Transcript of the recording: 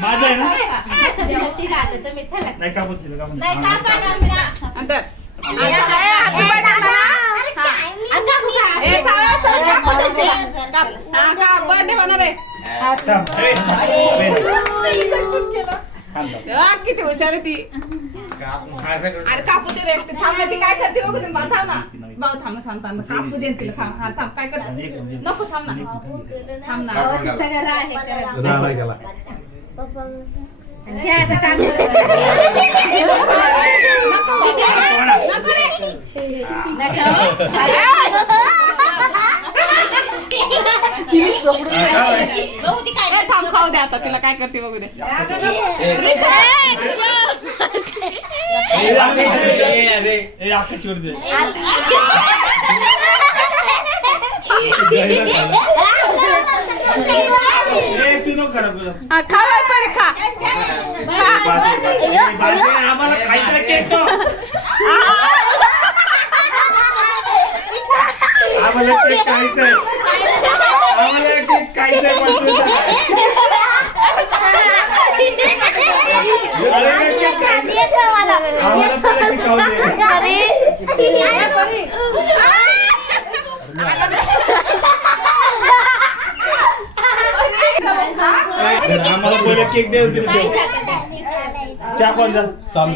माझं आहे ना नाही कापून दिलं कापून नाही अंतर हॅपी बर्थडे म्हणा रे किती हुशार आहे ती अरे कापू दे रे थांब ती काय करते बघू दे थांब ना भाऊ थांब थांब थांब कापू दे तिला थांब हा थांब काय करते नको थांब ना थांब ना थांब खाऊ दे आता तिला काय करते बघू दे खा खा आम्हाला काहीतरी केक तो आम्हाला केक खायचंय आम्हाला केक खायचंय आम्हाला पहिलं शिकवू दे आम्हाला पहिलं केक देऊ दिले चहा कोण जा चालू